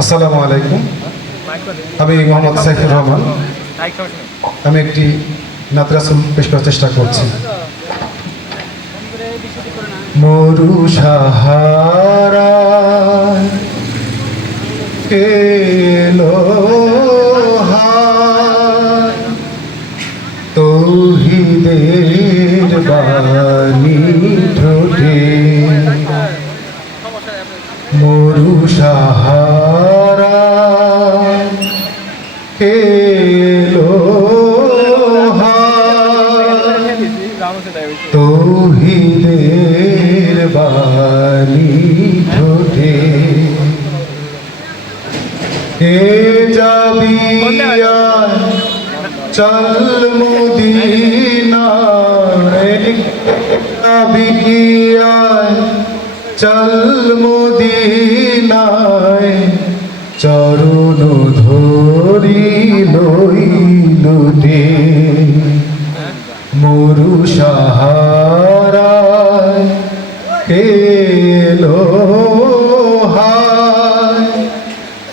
আসসালামু আলাইকুম। আমি মোহাম্মদ সাইফুর রহমান। আমি একটি নাত রাসূল পেশ করার চেষ্টা করছি। মরু সাহারা কেলো তৌহিদের বাণী ঠোঁটে, মরু সাহারা কেলো তৌহিদের বাণী ঠোঁটে, হে যাবি চল মদিনায়, যাবি চল মদিনায়, চরণ ধরি লইলুতে, মরু সাহারায় কেলো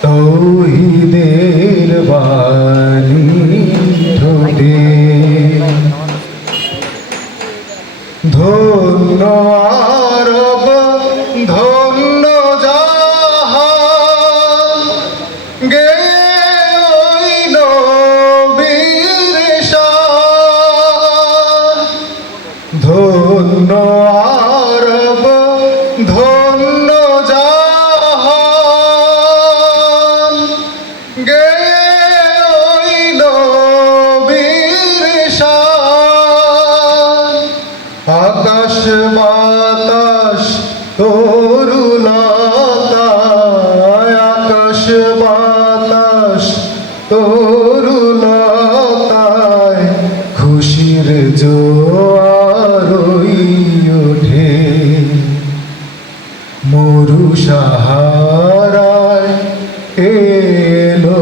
তৌহিদের বাণী ঠোঁটে, ধন্য আরব ধন্য জাহান, গে ওই নবীর শান, ধন্য আরব ধন্য জাহান, গে ওই নবীর শান, আকাশ বাতাস তরুলতায়, আকাশ বাতাস তরুলতায়, খুশির জোয়ার ওঠে, মরু সাহারায় এলো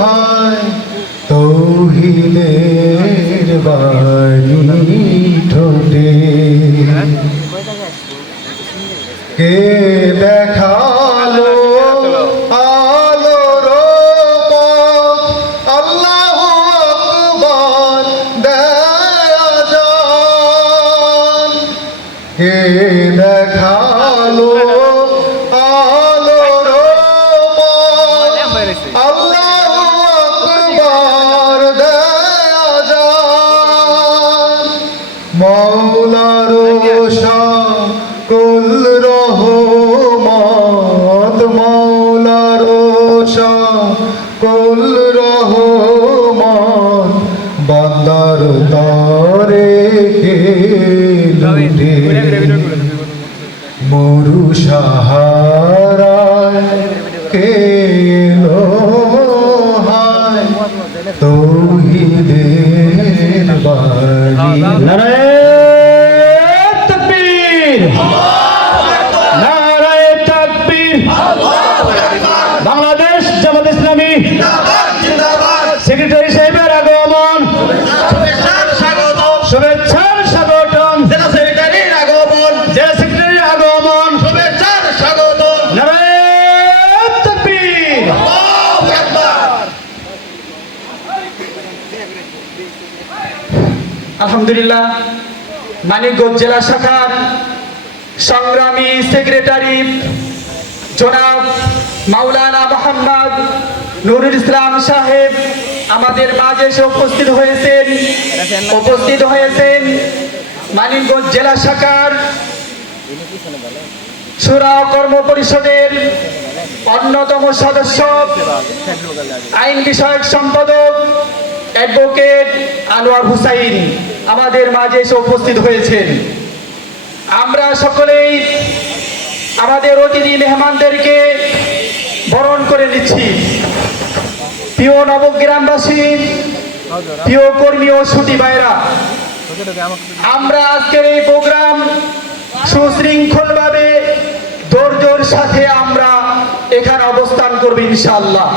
হায় তৌহিদের বাণী ঠোঁটে, কে দেখালো আলোর পথ, আল্লাহু আকবার দেয়া জান, কে দেখালো আলোর পথ, আল্লাহু আকবার দেয়া জান, মওলার সকল রহমত, মওলার সকল রহমত, বান্দার তরে লুটে, মরু সাহারায় কেলো হায় তৌহিদের বাণী। বাংলাদেশ জামাত ইসলামী সেক্রেটারি সাহেবের আগমন, শুভেচ্ছার স্বাগতম, জেলা সেক্রেটারির আগমন, জেলা সেক্রেটারির আগমন, শুভেচ্ছার স্বাগতম, নারায়ে তাকবীর, আল্লাহু আকবার। আলহামদুলিল্লাহ, মানিকগঞ্জ জেলা শাখার সংগ্রামী সেক্রেটারি জনাব মাওলানা মোহাম্মদ নুরুল ইসলাম সাহেব আমাদের মাঝে এসে উপস্থিত হয়েছেন মানিকগঞ্জ জেলা শাখার শূরা কর্ম পরিষদের অন্যতম সদস্য, আইন বিষয়ক সম্পাদক অ্যাডভোকেট আনোয়ার হুসাইন আমাদের মাঝে এসে উপস্থিত হয়েছেন। আমরা সকলেই আমাদের অতিথি মেহমানদেরকে বরণ করে নিচ্ছি। প্রিয় নবগ্রামবাসী, প্রিয় কর্মী ও সুধী ভাইরা, আমরা আজকের এই প্রোগ্রাম সুশৃঙ্খলভাবে ধৈর্যের সাথে আমরা এখানে অবস্থান করব ইনশাআল্লাহ।